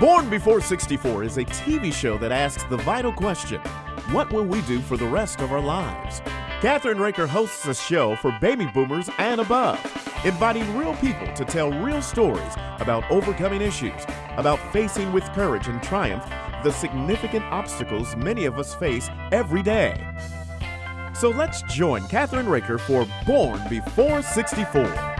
Born Before 64 is a TV show that asks the vital question, what will we do for the rest of our lives? Kathryn Raker hosts a show for baby boomers and above, inviting real people to tell real stories about overcoming issues, about facing with courage and triumph the significant obstacles many of us face every day. So let's join Kathryn Raker for Born Before 64.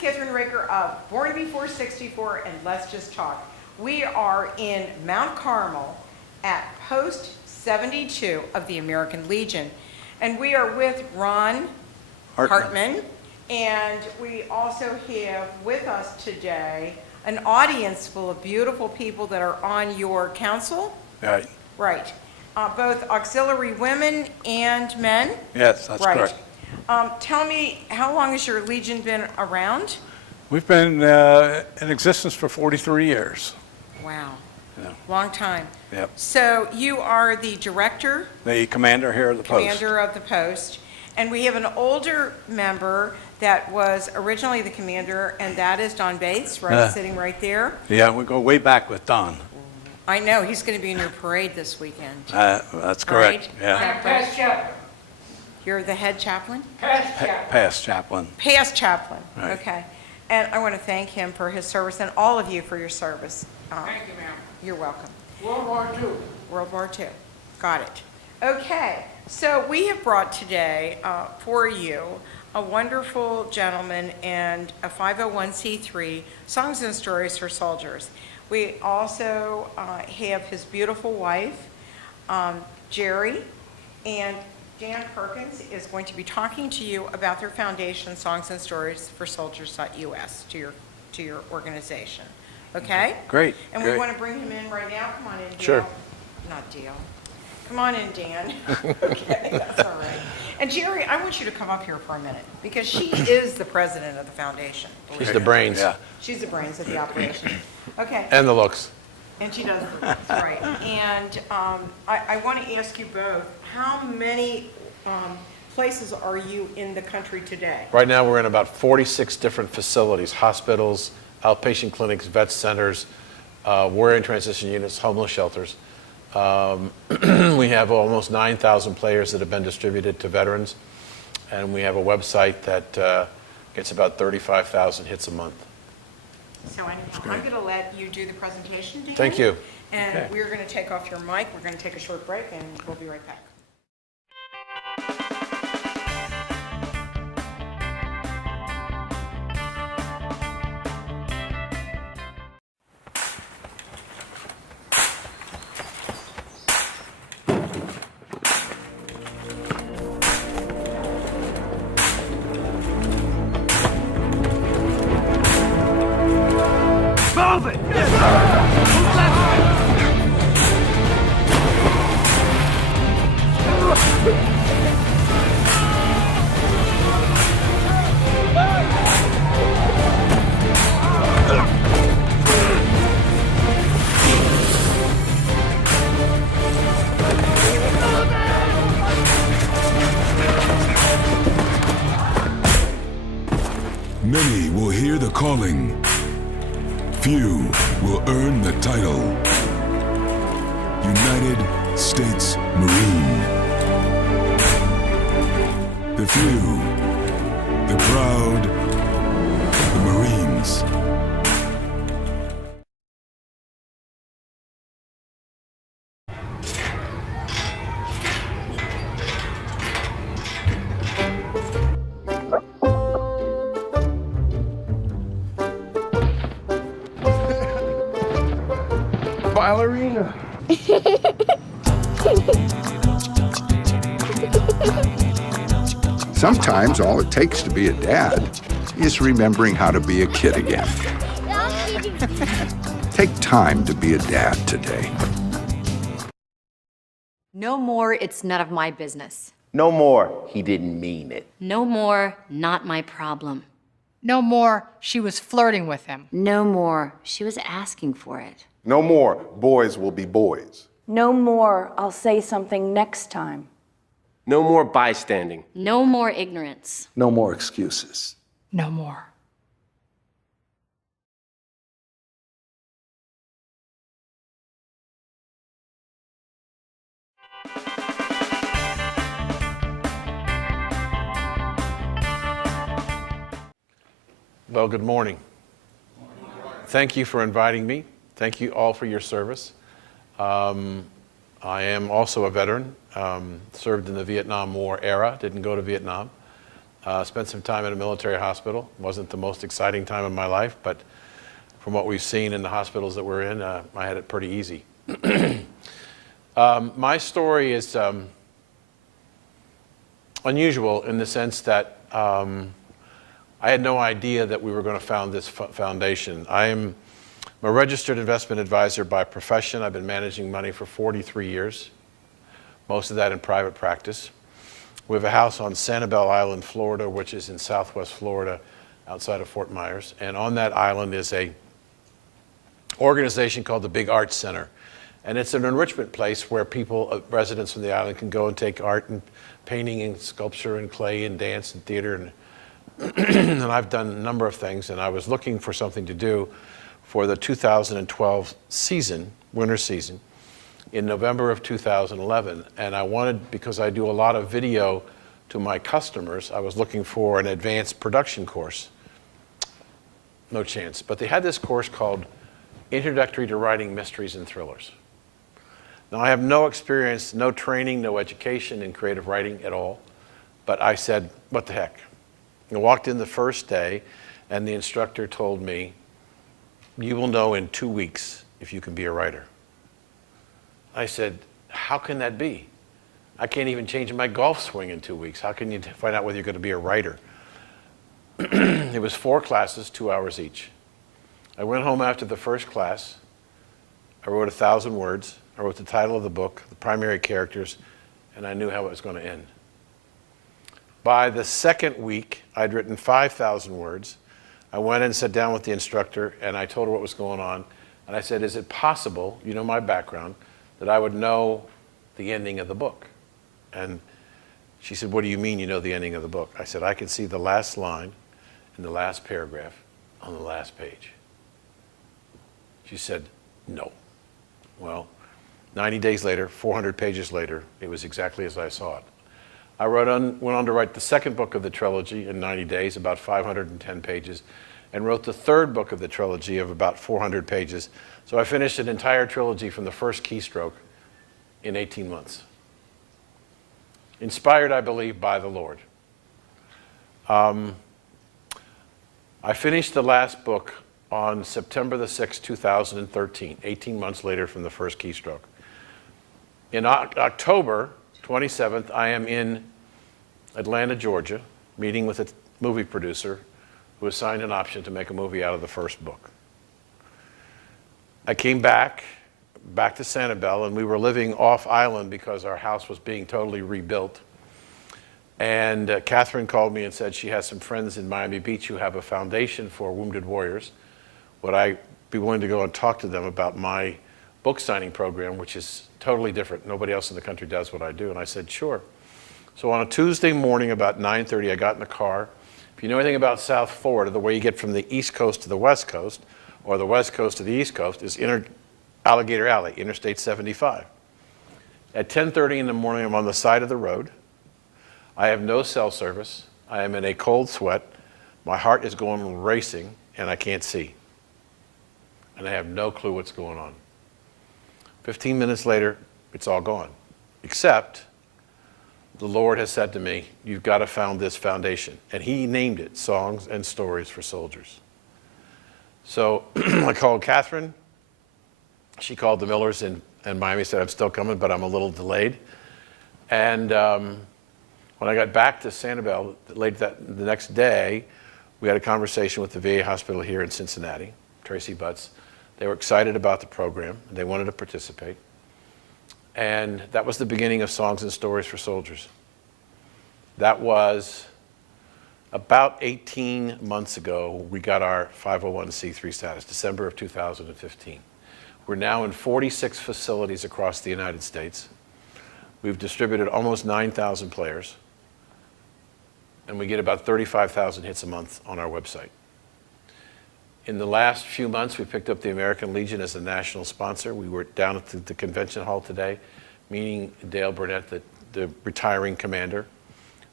Kathryn Raker of Born Before 64 and Let's Just Talk. We are in Mount Carmel at Post 72 of the American Legion. And we are with Ron Hartman. And we also have with us today an audience full of beautiful people that are on your council. Right. Right. Both auxiliary women and men. Yes, that's correct. Tell me, how long has your Legion been around? We've been in existence for 43 years. Wow. Yeah. Long time. Yep. So you are the director? The commander here of the post. Commander of the post. And we have an older member that was originally the commander, and that is Don Bates, right, sitting right there. Yeah, we go way back with Don. I know, he's going to be in your parade this weekend. That's correct, Right? yeah. Past chaplain. You're the head chaplain? Past chaplain. Past chaplain. Past chaplain, Right. okay. And I want to thank him for his service and all of you for your service. Thank you, ma'am. You're welcome. World War II. World War II. Got it. Okay, so we have brought today for you a wonderful gentleman and a 501c3, Songs and Stories for Soldiers. We also have his beautiful wife, Jerry, and Dan Perkins is going to be talking to you about their foundation, Songs and Stories for Soldiers.us, to your organization. Okay? Great. And great. we want to bring him in right now. Come on in, Dale. Sure. Not Dale. Come on in, Dan. Okay, that's all right. And Jerry, I want you to come up here for a minute because she is the president of the foundation. She's the brains. Yeah. She's the brains of the operation. Okay. And the looks. And she does the looks, right. And I want to ask you both, how many places are you in the country today? Right now we're in about 46 different facilities, hospitals, outpatient clinics, vet centers, warrior and transition units, homeless shelters. We have almost 9,000 players that have been distributed to veterans, and we have a website that gets about 35,000 hits a month. So I'm going to let you do the presentation, Dan. Thank you. And Okay. we're going to take off your mic. We're going to take a short break, and we'll be right back. Move it! Yes, sir! Move that Many will hear the calling. Few will earn the title. United States Marine. The few, the proud, the Marines. ballerina. Sometimes all it takes to be a dad is remembering how to be a kid again. Take time to be a dad today. No more, it's none of my business. No more, he didn't mean it. No more, not my problem. No more, she was flirting with him. No more, she was asking for it. No more, boys will be boys. No more, I'll say something next time. No more bystanding. No more ignorance. No more excuses. No more. Well, good morning. Thank you for inviting me. Thank you all for your service. I am also a veteran, served in the Vietnam War era, didn't go to Vietnam. Spent some time at a military hospital. Wasn't the most exciting time of my life, but from what we've seen in the hospitals that we're in, I had it pretty easy. My story is unusual in the sense that I had no idea that we were going to found this foundation. I'm a registered investment advisor by profession. I've been managing money for 43 years, most of that in private practice. We have a house on Sanibel Island, Florida, which is in southwest Florida, outside of Fort Myers. And on that island is a organization called the Big Arts Center. And it's an enrichment place where people, residents from the island, can go and take art and painting and sculpture and clay and dance and theater. And and I've done a number of things, and I was looking for something to do for the 2012 season, winter season, in November of 2011. And I wanted, because I do a lot of video to my customers, I was looking for an advanced production course. No chance. But they had this course called Introductory to Writing Mysteries and Thrillers. Now, I have no experience, no training, no education in creative writing at all, but I said, what the heck? I walked in the first day, and the instructor told me, you will know in 2 weeks if you can be a writer. I said, how can that be? I can't even change my golf swing in 2 weeks. How can you find out whether you're going to be a writer? It was 4 classes, 2 hours each. I went home after the first class. I wrote 1,000 words. I wrote the title of the book, the primary characters, and I knew how it was going to end. By the second week, I'd written 5,000 words. I went and sat down with the instructor, and I told her what was going on. And I said, is it possible, you know my background, that I would know the ending of the book? And she said, what do you mean you know the ending of the book? I said, I can see the last line in the last paragraph on the last page. She said, no. Well, 90 days later, 400 pages later, it was exactly as I saw it. I went on to write the second book of the trilogy in 90 days, about 510 pages, and wrote the third book of the trilogy of about 400 pages. So I finished an entire trilogy from the first keystroke in 18 months. Inspired, I believe, by the Lord. I finished the last book on September the 6th, 2013, 18 months later from the first keystroke. In October 27th, I am in Atlanta, Georgia, meeting with a movie producer who has signed an option to make a movie out of the first book. I came back to Sanibel, and we were living off island because our house was being totally rebuilt. And Kathryn called me and said she has some friends in Miami Beach who have a foundation for wounded warriors. Would I be willing to go and talk to them about my book signing program, which is totally different. Nobody else in the country does what I do. And I said, sure. So on a Tuesday morning about 9:30, I got in the car. If you know anything about South Florida, the way you get from the East Coast to the West Coast, or the West Coast to the East Coast, is Alligator Alley, Interstate 75. At 10:30 in the morning, I'm on the side of the road. I have no cell service. I am in a cold sweat. My heart is going racing, and I can't see. And I have no clue what's going on. 15 minutes later, it's all gone. Except the Lord has said to me, you've got to found this foundation. And he named it Songs and Stories for Soldiers. So I called Kathryn. She called the Millers in Miami, said, I'm still coming, but I'm a little delayed. And when I got back to Sanibel the next day, we had a conversation with the VA hospital here in Cincinnati, Tracy Butts. They were excited about the program. They wanted to participate. And that was the beginning of Songs and Stories for Soldiers. That was about 18 months ago. We got our 501c3 status, December of 2015. We're now in 46 facilities across the United States. We've distributed almost 9,000 players. and we get about 35,000 hits a month on our website. In the last few months, we picked up the American Legion as a national sponsor. We were down at the convention hall today, meeting Dale Burnett, the retiring commander,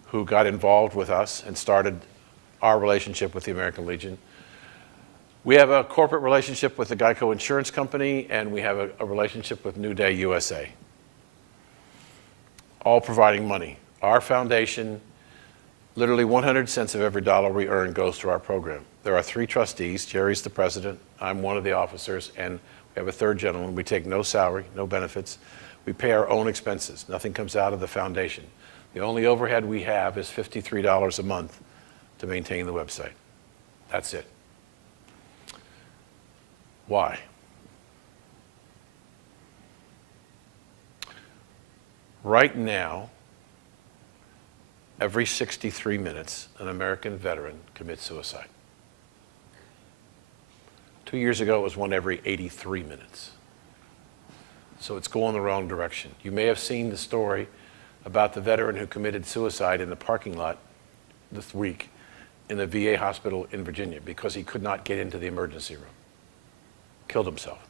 who got involved with us and started our relationship with the American Legion. We have a corporate relationship with the Geico Insurance Company, and we have a relationship with New Day USA, all providing money. Our foundation, literally 100 cents of every dollar we earn goes to our program. There are 3 trustees. Jerry's the president. I'm one of the officers, and we have a third gentleman. We take no salary, no benefits. We pay our own expenses. Nothing comes out of the foundation. The only overhead we have is $53 a month to maintain the website. That's it. Why? Right now, every 63 minutes, an American veteran commits suicide. 2 years ago, it was one every 83 minutes. So it's going the wrong direction. You may have seen the story about the veteran who committed suicide in the parking lot this week in the VA hospital in Virginia because he could not get into the emergency room. Killed himself.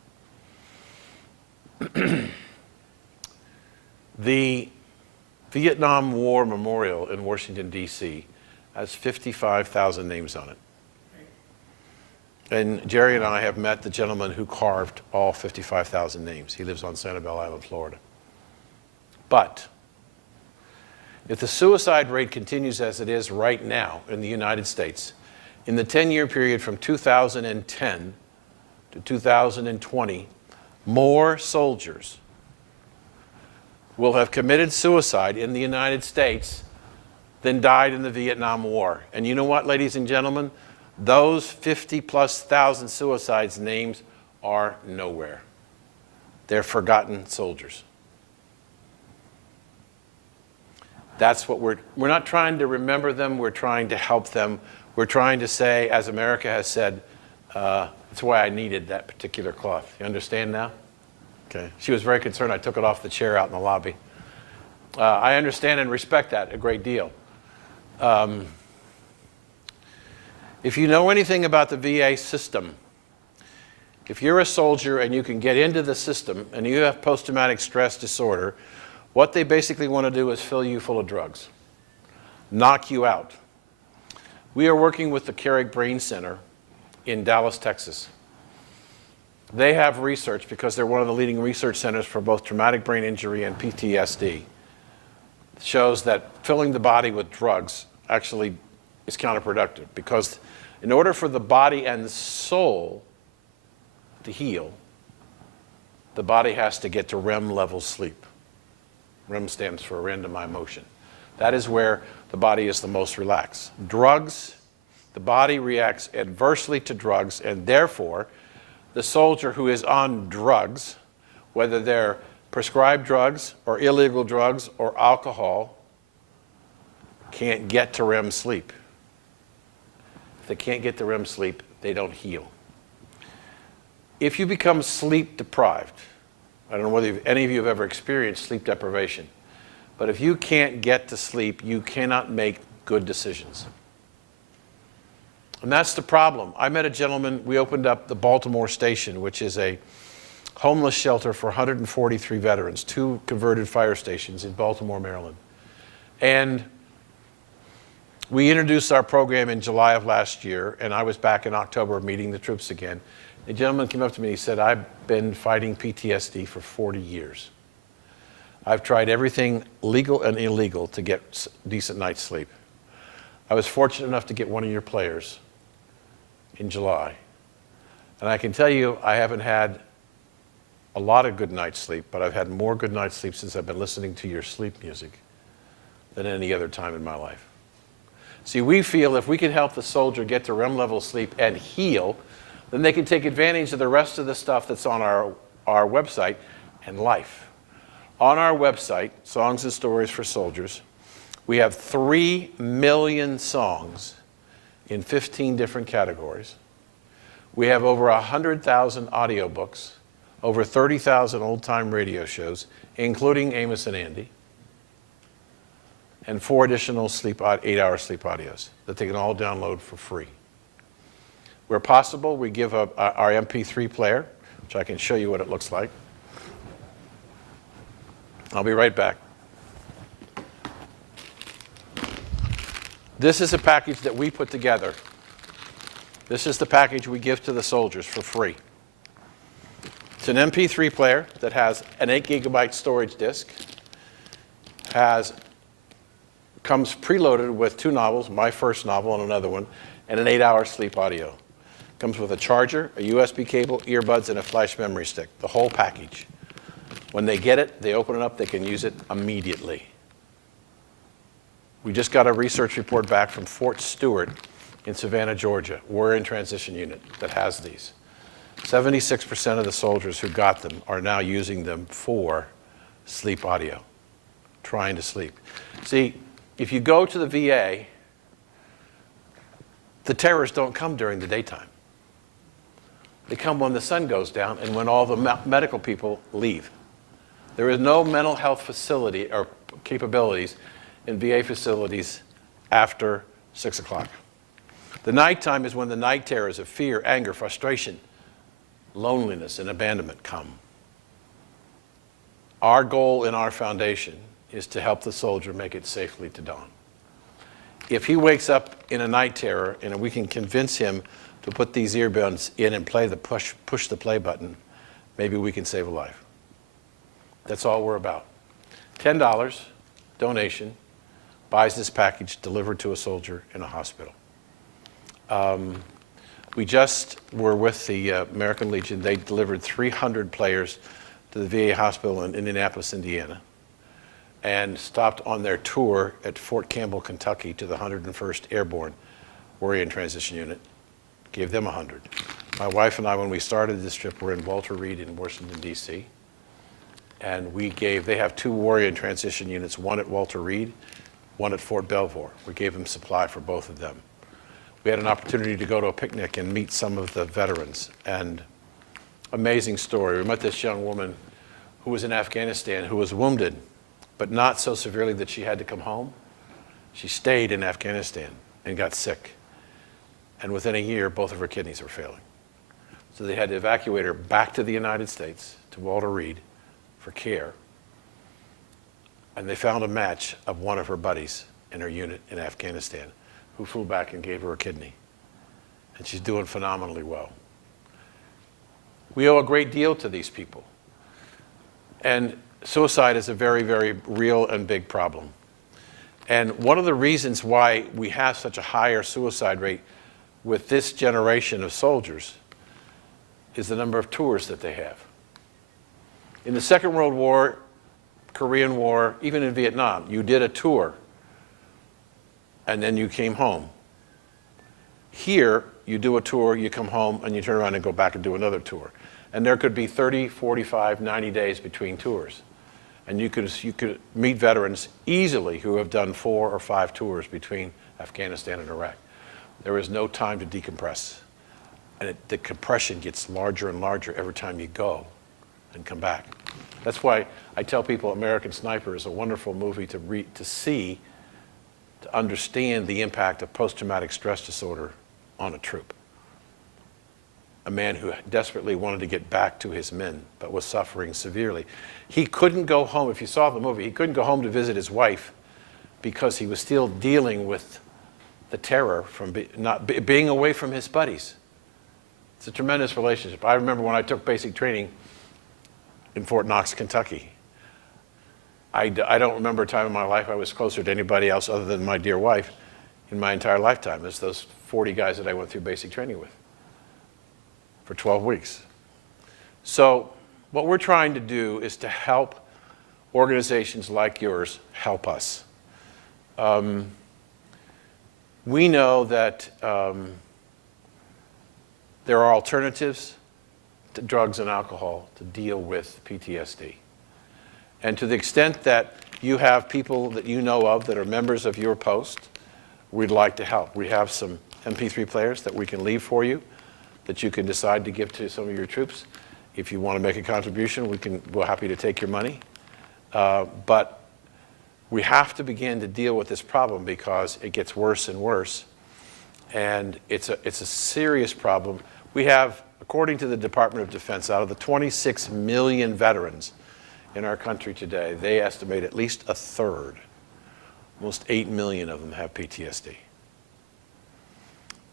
The Vietnam War Memorial in Washington, D.C. has 55,000 names on it. And Jerry and I have met the gentleman who carved all 55,000 names. He lives on Sanibel Island, Florida. But if the suicide rate continues as it is right now in the United States, in the 10-year period from 2010 to 2020, more soldiers will have committed suicide in the United States than died in the Vietnam War. And you know what, ladies and gentlemen? Those 50,000+ suicides names are nowhere. They're forgotten soldiers. That's what we're not trying to remember them, we're trying to help them. We're trying to say, as America has said, that's why I needed that particular cloth. You understand now? Okay. She was very concerned I took it off the chair out in the lobby. I understand and respect that a great deal. If you know anything about the VA system, if you're a soldier and you can get into the system and you have post-traumatic stress disorder, what they basically want to do is fill you full of drugs, knock you out. We are working with the Carrick Brain Center in Dallas, Texas. They have research, because they're one of the leading research centers for both traumatic brain injury and PTSD, shows that filling the body with drugs actually is counterproductive, because in order for the body and the soul to heal, the body has to get to REM level sleep. REM stands for random eye motion. That is where the body is the most relaxed. Drugs, the body reacts adversely to drugs, and therefore the soldier who is on drugs, whether they're prescribed drugs or illegal drugs or alcohol, can't get to REM sleep. If they can't get to REM sleep, they don't heal. If you become sleep deprived, I don't know whether any of you have ever experienced sleep deprivation, but if you can't get to sleep, you cannot make good decisions. And that's the problem. I met a gentleman, we opened up the Baltimore Station, which is a homeless shelter for 143 veterans, 2 converted fire stations in Baltimore, Maryland. And we introduced our program in July of last year, and I was back in October meeting the troops again. A gentleman came up to me and he said, I've been fighting PTSD for 40 years. I've tried everything legal and illegal to get decent night's sleep. I was fortunate enough to get one of your players in July. And I can tell you, I haven't had a lot of good night's sleep, but I've had more good night's sleep since I've been listening to your sleep music than any other time in my life. See, we feel if we can help the soldier get to REM level sleep and heal, then they can take advantage of the rest of the stuff that's on our website and life. On our website, Songs and Stories for Soldiers, we have 3 million songs in 15 different categories. We have over 100,000 audiobooks, over 30,000 old-time radio shows, including Amos and Andy. and 4 additional 8-hour sleep audios that they can all download for free. Where possible, we give our MP3 player, which I can show you what it looks like. I'll be right back. This is a package that we put together. This is the package we give to the soldiers for free. It's an MP3 player that has an 8 gigabyte storage disk, comes preloaded with 2 novels, my first novel and another one, and an 8-hour sleep audio. Comes with a charger, a USB cable, earbuds, and a flash memory stick, the whole package. When they get it, they open it up, they can use it immediately. We just got a research report back from Fort Stewart in Savannah, Georgia, Warrior in Transition Unit, that has these. 76% of the soldiers who got them are now using them for sleep audio, trying to sleep. See, if you go to the VA, the terrorists don't come during the daytime. They come when the sun goes down and when all the medical people leave. There is no mental health facility or capabilities in VA facilities after 6 o'clock. The nighttime is when the night terrors of fear, anger, frustration, loneliness, and abandonment come. Our goal in our foundation is to help the soldier make it safely to dawn. If he wakes up in a night terror and we can convince him to put these earbuds in and play the push the play button, maybe we can save a life. That's all we're about. $10 donation buys this package delivered to a soldier in a hospital. We just were with the American Legion. They delivered 300 players to the VA hospital in Indianapolis, Indiana, and stopped on their tour at Fort Campbell, Kentucky, to the 101st Airborne Warrior in Transition Unit. Gave them 100. My wife and I, when we started this trip, were in Walter Reed in Washington, D.C., and they have 2 Warrior in Transition Units, one at Walter Reed, one at Fort Belvoir. We gave them supply for both of them. We had an opportunity to go to a picnic and meet some of the veterans, and amazing story. We met this young woman who was in Afghanistan who was wounded, but not so severely that she had to come home. She stayed in Afghanistan and got sick. And within a year, both of her kidneys were failing. So they had to evacuate her back to the United States, to Walter Reed, for care. And they found a match of one of her buddies in her unit in Afghanistan who flew back and gave her a kidney. And she's doing phenomenally well. We owe a great deal to these people. And suicide is a very, very real and big problem. And one of the reasons why we have such a higher suicide rate with this generation of soldiers is the number of tours that they have. In the Second World War, Korean War, even in Vietnam, you did a tour and then you came home. Here, you do a tour, you come home, and you turn around and go back and do another tour. And there could be 30, 45, 90 days between tours. And you could meet veterans easily who have done 4 or 5 tours between Afghanistan and Iraq. There is no time to decompress. And the compression gets larger and larger every time you go and come back. That's why I tell people American Sniper is a wonderful movie to see, to understand the impact of post-traumatic stress disorder on a troop. A man who desperately wanted to get back to his men, but was suffering severely. He couldn't go home, if you saw the movie, he couldn't go home to visit his wife because he was still dealing with the terror from being away from his buddies. It's a tremendous relationship. I remember when I took basic training in Fort Knox, Kentucky. I don't remember a time in my life I was closer to anybody else other than my dear wife in my entire lifetime as those 40 guys that I went through basic training with for 12 weeks. So what we're trying to do is to help organizations like yours help us. We know that there are alternatives to drugs and alcohol to deal with PTSD. And to the extent that you have people that you know of that are members of your post, we'd like to help. We have some MP3 players that we can leave for you that you can decide to give to some of your troops. If you want to make a contribution, we're happy to take your money. But We have to begin to deal with this problem because it gets worse and worse. And it's a serious problem. We have, according to the Department of Defense, out of the 26 million veterans in our country today, they estimate at least a third, almost 8 million of them have PTSD.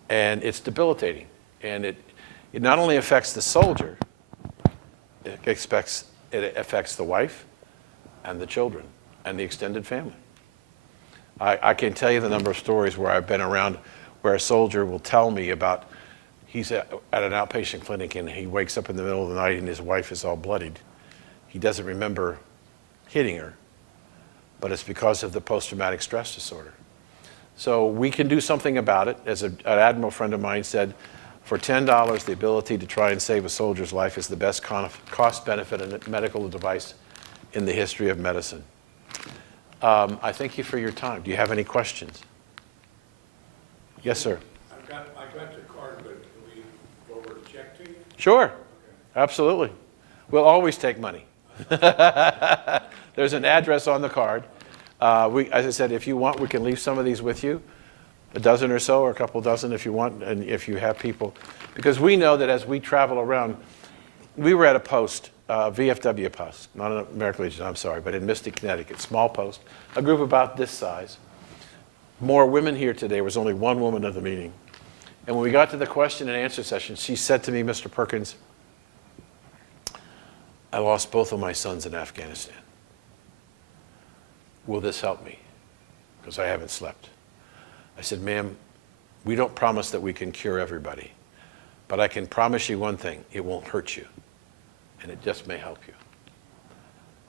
And it's debilitating. And it not only affects the soldier, it affects the wife and the children and the extended family. I can tell you the number of stories where I've been around where a soldier will tell me about, he's at an outpatient clinic and he wakes up in the middle of the night and his wife is all bloodied. He doesn't remember hitting her, but it's because of the post-traumatic stress disorder. So we can do something about it. As an admiral friend of mine said, for $10, the ability to try and save a soldier's life is the best cost-benefit medical device in the history of medicine. I thank you for your time. Do you have any questions? Yes, sir. I got the card, but can we go over the check to you? Sure. Okay. Absolutely. We'll always take money. There's an address on the card. As I said, if you want, we can leave some of these with you, a dozen or so, or a couple dozen if you want, and if you have people. Because we know that as we travel around, we were at a post, VFW post, not an American Legion, I'm sorry, but in Mystic, Connecticut, small post, a group about this size. More women here today. There was only one woman at the meeting. And when we got to the question and answer session, she said to me, Mr. Perkins, I lost both of my sons in Afghanistan. Will this help me? Because I haven't slept. I said, ma'am, we don't promise that we can cure everybody, but I can promise you one thing, it won't hurt you, and it just may help you.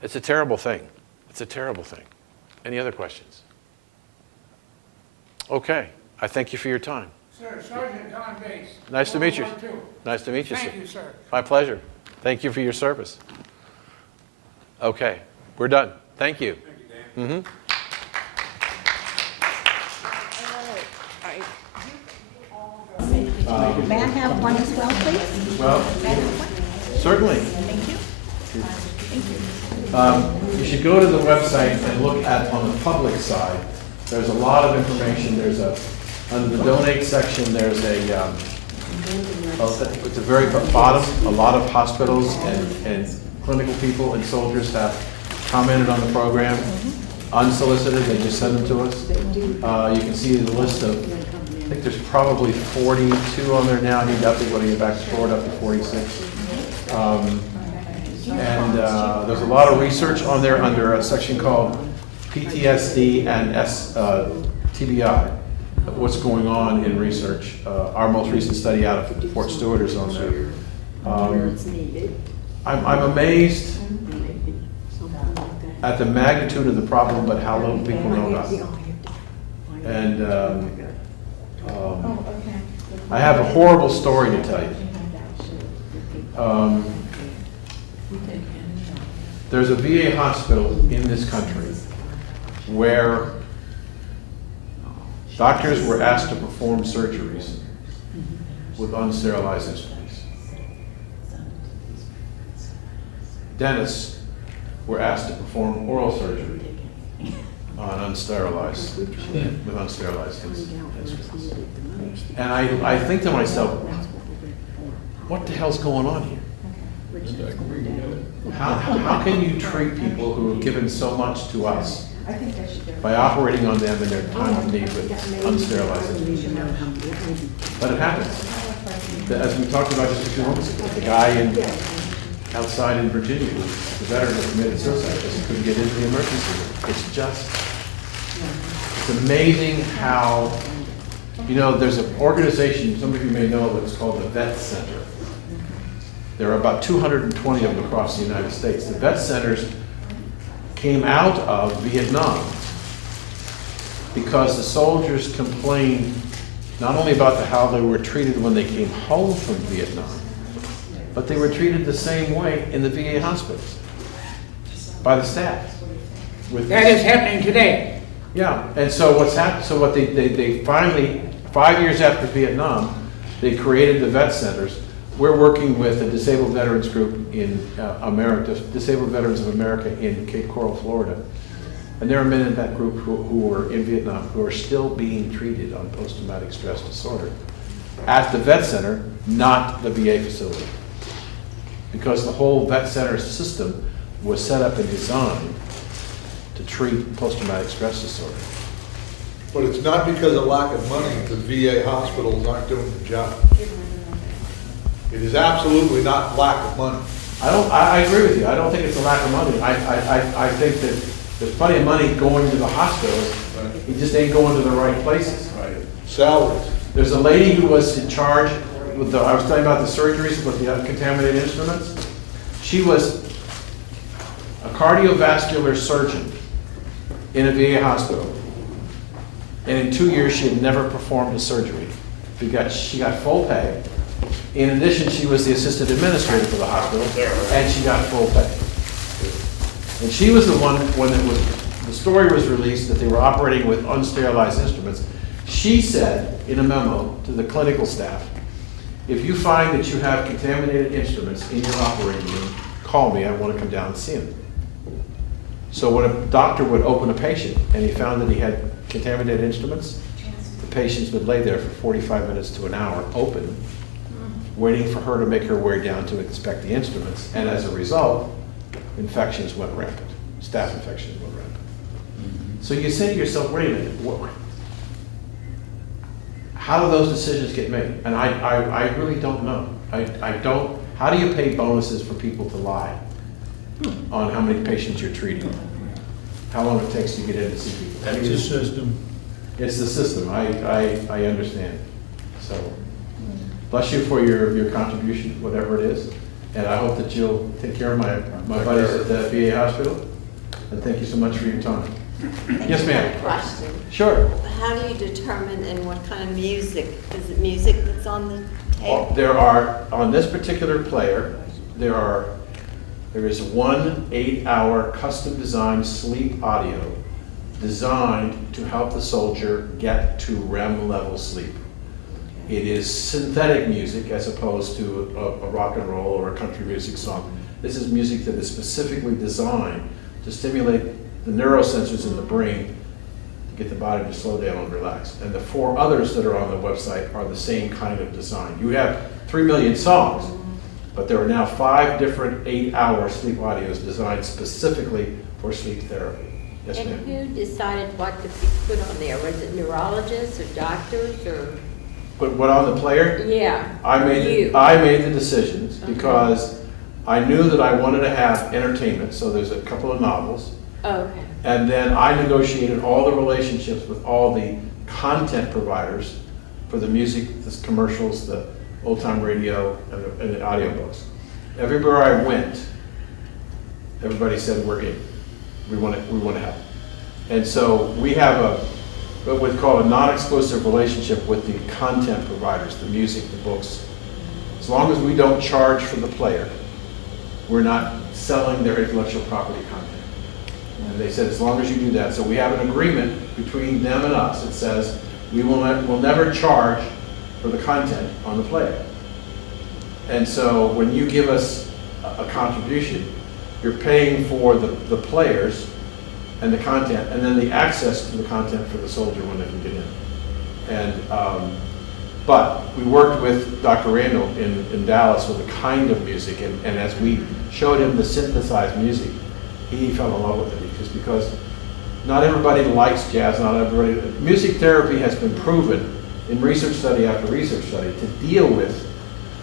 It's a terrible thing. It's a terrible thing. Any other questions? Okay, I thank you for your time. Sir, Sergeant Don Bates. Nice to meet you. World War II. Nice to meet you, sir. Thank you, sir. My pleasure. Thank you for your service. Okay, we're done. Thank you. Thank you, Dan. May I have one as well, please? Well, May I have one? certainly. Thank you. Thank you. You should go to the website and look at, on the public side, there's a lot of information. There's under the donate section, there's at the very bottom, a lot of hospitals and clinical people and soldiers have commented on the program. Unsolicited, they just send them to us. You can see the list of, I think there's probably 42 on there now. I need to update when I get back to Florida, up to 46. There's a lot of research on there under a section called PTSD and TBI, what's going on in research. Our most recent study out of Fort Stewart is on there. I'm amazed at the magnitude of the problem, but how little people know about it. And I have a horrible story to tell you. There's a VA hospital in this country where doctors were asked to perform surgeries with unsterilized instruments. Dentists were asked to perform oral surgery on unsterilized instruments. And I think to myself, what the hell's going on here? How can you treat people who have given so much to us by operating on them in their time of need with unsterilized instruments? But it happens. As we talked about just a few moments ago, the guy outside in Virginia, the veteran who committed suicide because he couldn't get into the emergency room. It's amazing how, there's an organization, some of you may know of it, it's called the Vet Center. There are about 220 of them across the United States. The vet centers came out of Vietnam because the soldiers complained not only about how they were treated when they came home from Vietnam, but they were treated the same way in the VA hospitals by the staff. That is happening today. Yeah, and so what's happened? So what they finally, 5 years after Vietnam, they created the vet centers. We're working with the Disabled Veterans Group in America, Disabled Veterans of America in Cape Coral, Florida. And there are men in that group who were in Vietnam who are still being treated on post-traumatic stress disorder at the vet center, not the VA facility. Because the whole vet center system was set up and designed to treat post-traumatic stress disorder. But it's not because of lack of money the VA hospitals aren't doing the job. It is absolutely not lack of money. I agree with you. I don't think it's a lack of money. I think that there's plenty of money going to the hospitals. It just ain't going to the right places. Right. Salaries. There's a lady who was in charge with I was telling about the surgeries with the contaminated instruments. She was a cardiovascular surgeon in a VA hospital. And in 2 years, she had never performed a surgery. She got full pay. In addition, she was the assistant administrator for the hospital, and she got full pay. And she was the one, when the story was released that they were operating with unsterilized instruments, she said in a memo to the clinical staff, if you find that you have contaminated instruments in your operating room, call me, I want to come down and see them. So when a doctor would open a patient and he found that he had contaminated instruments, the patients would lay there for 45 minutes to an hour open, waiting for her to make her way down to inspect the instruments. And as a result, infections went rampant. Staph infections went rampant. So you say to yourself, wait a minute, how do those decisions get made? And I really don't know. How do you pay bonuses for people to lie on how many patients you're treating? How long it takes to get in to see people? That's the system. It's the system, I understand. So, bless you for your contribution, whatever it is. And I hope that you'll take care of my buddies at the VA hospital. And thank you so much for your time. Yes, ma'am. Question. Sure. How do you determine and what kind of music? Is it music that's on the tape? There are, on this particular player, there is one 8-hour custom designed sleep audio designed to help the soldier get to REM level sleep. It is synthetic music as opposed to a rock and roll or a country music song. This is music that is specifically designed to stimulate the neurosensors in the brain to get the body to slow down and relax. And the 4 others that are on the website are the same kind of design. You have 3 million songs, but there are now 5 different 8-hour sleep audios designed specifically for sleep therapy. Yes, ma'am. And who decided what to be put on there? Was it neurologists or doctors or? But what on the player? Yeah. I made the decisions because I knew that I wanted to have entertainment. So there's a couple of novels. Okay. And then I negotiated all the relationships with all the content providers for the music, the commercials, the old-time radio, and the audiobooks. Everywhere I went, everybody said, we're in. We want to help. And so we have what's called a non-exclusive relationship with the content providers, the music, the books. As long as we don't charge for the player, we're not selling their intellectual property content. And they said, as long as you do that. So we have an agreement between them and us. It says, we'll never charge for the content on the player. And so when you give us a contribution, you're paying for the players and the content, and then the access to the content for the soldier when they can get in. And but we worked with Dr. Randall in Dallas with a kind of music, and as we showed him the synthesized music, he fell in love with it because not everybody likes jazz, not everybody. Music therapy has been proven in research study after research study to deal with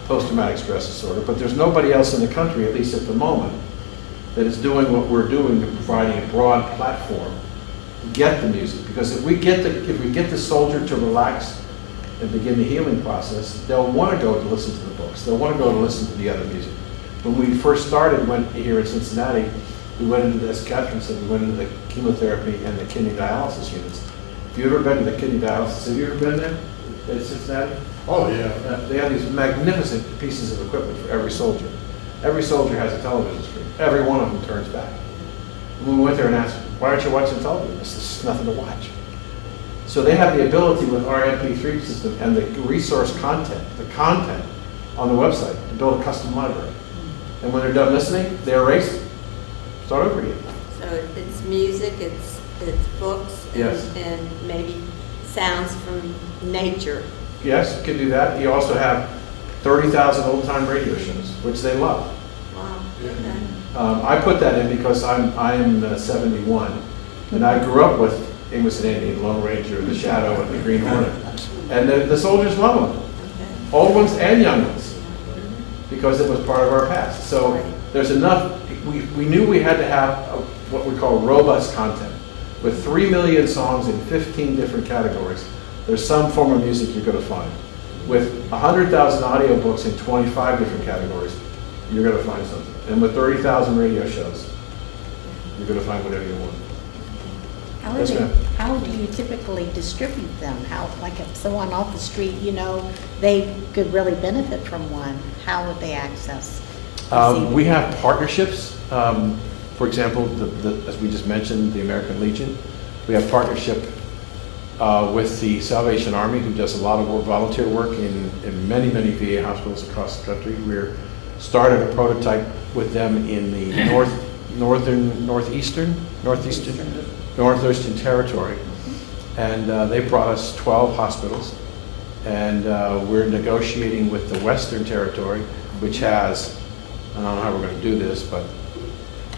post-traumatic stress disorder, but there's nobody else in the country, at least at the moment, that is doing what we're doing to providing a broad platform to get the music. Because if we get the soldier to relax and begin the healing process, they'll want to go to listen to the books. They'll want to go to listen to the other music. When we first started, went here in Cincinnati, we went into, as Kathryn said, we went into the chemotherapy and the kidney dialysis units. If you've ever been to the kidney dialysis, have you ever been there in Cincinnati? Oh, yeah. They have these magnificent pieces of equipment for every soldier. Every soldier has a television screen. Every one of them turns back. When we went there and asked, why aren't you watching television? There's nothing to watch. So they have the ability with our MP3 system and the resource content, the content on the website to build a custom library. And when they're done listening, they erase it. Start over again. So it's music, it's it's books Yes. and maybe sounds from nature. Yes, you can do that. You also have 30,000 old-time radio shows, which they love. Wow. I put that in because I'm 71, and I grew up with Amos and Andy, Lone Ranger, The Shadow, and The Green Hornet. And the soldiers love them, old ones and young ones, because it was part of our past. So there's enough, we knew we had to have what we call robust content. With 3 million songs in 15 different categories, there's some form of music you're going to find. With 100,000 audiobooks in 25 different categories, you're going to find something. And with 30,000 radio shows, you're going to find whatever you want. Yes, ma'am. How do you typically distribute them? How, like if someone off the street, you know, they could really benefit from one, how would they access? We have partnerships. For example, as we just mentioned, the American Legion. We have partnership with the Salvation Army, who does a lot of volunteer work in many, many VA hospitals across the country. We're started a prototype with them in the northeastern territory, and they brought us 12 hospitals, and we're negotiating with the Western Territory, which has, I don't know how we're going to do this, but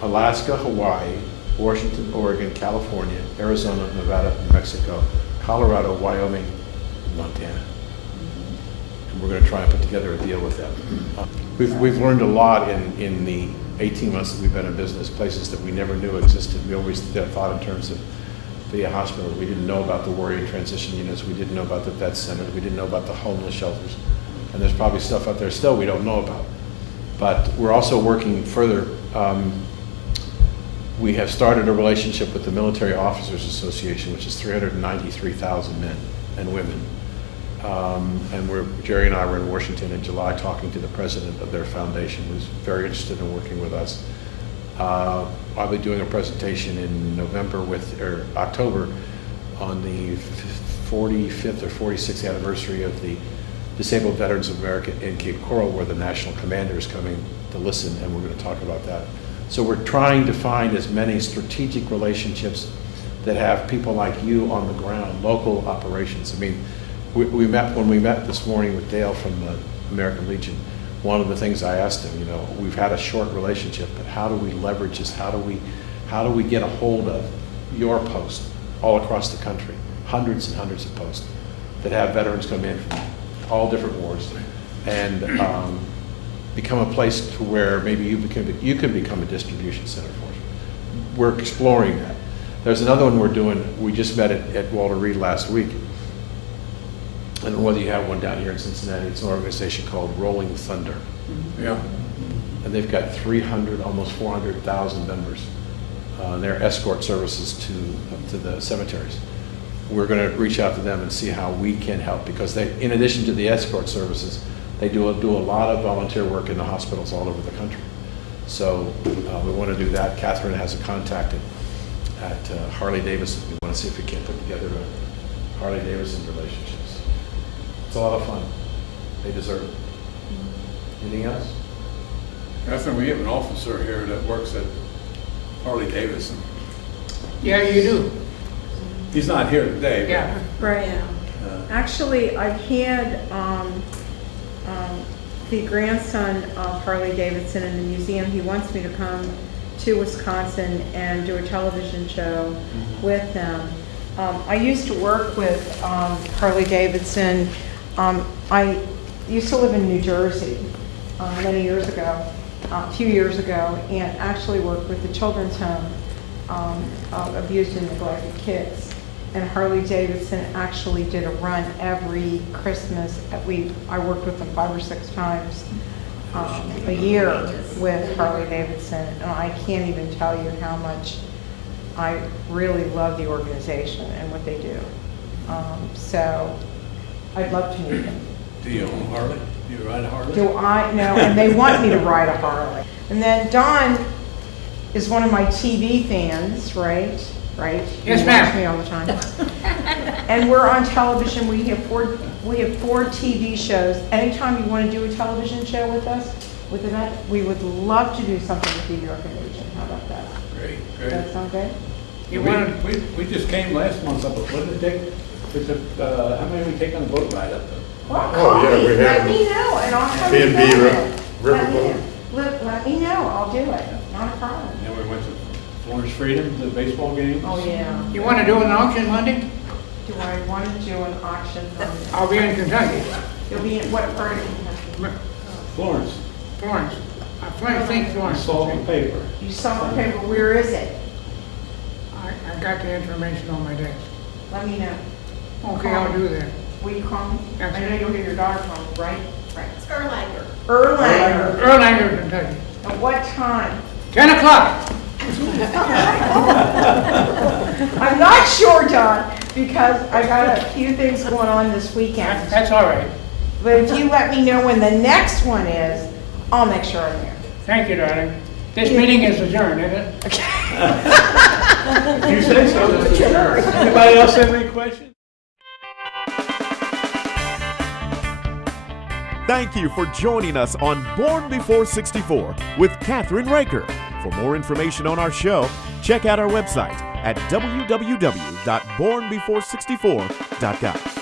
Alaska, Hawaii, Washington, Oregon, California, Arizona, Nevada, New Mexico, Colorado, Wyoming, Montana. And we're going to try and put together a deal with them. We've learned a lot in the 18 months that we've been in business, places that we never knew existed. We always thought in terms of VA hospitals. We didn't know about the warrior transition units. We didn't know about the vet centers. We didn't know about the homeless shelters. And there's probably stuff out there still we don't know about. But we're also working further. We have started a relationship with the Military Officers Association, which is 393,000 men and women. And Jerry and I were in Washington in July talking to the president of their foundation, who's very interested in working with us. I'll be doing a presentation in October on the 45th or 46th anniversary of the Disabled Veterans of America in Cape Coral, where the National Commander is coming to listen, and we're going to talk about that. So we're trying to find as many strategic relationships that have people like you on the ground, local operations. I mean, when we met this morning with Dale from the American Legion, one of the things I asked him, we've had a short relationship, but how do we leverage this? How do we get a hold of your post all across the country, hundreds and hundreds of posts that have veterans come in from all different wars, and become a place to where maybe you could become a distribution center for us. We're exploring that. There's another one we're doing. We just met at Walter Reed last week. I don't know whether you have one down here in Cincinnati. It's an organization called Rolling Thunder. Yeah. And they've got 300, almost 400,000 members. Their escort services to the cemeteries. We're going to reach out to them and see how we can help, because they, in addition to the escort services, they do a lot of volunteer work in the hospitals all over the country. So we want to do that. Kathryn has a contact at Harley-Davidson. We want to see if we can put together a Harley-Davidson relationships. It's a lot of fun. They deserve it. Anything else? Kathryn, we have an officer here that works at Harley-Davidson. Yeah, you do. He's not here today. But Yeah. Right. Actually, I've had the grandson of Harley Davidson in the museum. He wants me to come to Wisconsin and do a television show with them. I used to work with Harley Davidson. I used to live in New Jersey many years ago, a few years ago, and actually worked with the children's home of abused and neglected kids. And Harley Davidson actually did a run every Christmas. I worked with them 5 or 6 times a year with Harley Davidson, and I can't even tell you how much I really love the organization and what they do. So I'd love to meet them. do you own Harley? Do you ride a Harley? Do I? No, and they want me to ride a Harley. And then Don is one of my TV fans, right? Right? Yes, He ma'am. watches me all the time. And we're on television. We have 4 TV shows. Anytime you want to do a television show with us, with Annette, we would love to do something with the American Legion. How about that? Great, Does that sound good? You wanted, We just came last month up, what did it take? How many did we take on the boat ride up there? Well, Oh, yeah, we let have me know, and I'll come B&B and film River- it. Riverboat. Let me know, I'll do it, not a problem. And we went to Florence Freedom, the baseball games. Oh, yeah. you want to do an auction Monday? Do I want to do an auction? I'll be in Kentucky. You'll be in what part of Kentucky? Florence. Florence. I think I Florence. saw the paper. You saw the paper, where is it? I got the information on my desk. Let me know. Okay, I'll do that. Will you call me? Yes. I know you'll get your daughter home, right? Right. It's Erlanger. Erlanger. Erlanger, Kentucky. At what time? 10 o'clock. I'm not sure, John, because I got a few things going on this weekend. That's all right. But if you let me know when the next one is, I'll make sure I'm there. Thank you, darling. This meeting is adjourned, isn't it? If you say so, Mr. Chair. Anybody else have any questions? Thank you for joining us on Born Before 64 with Kathryn Raker. For more information on our show, check out our website at www.bornbefore64.com.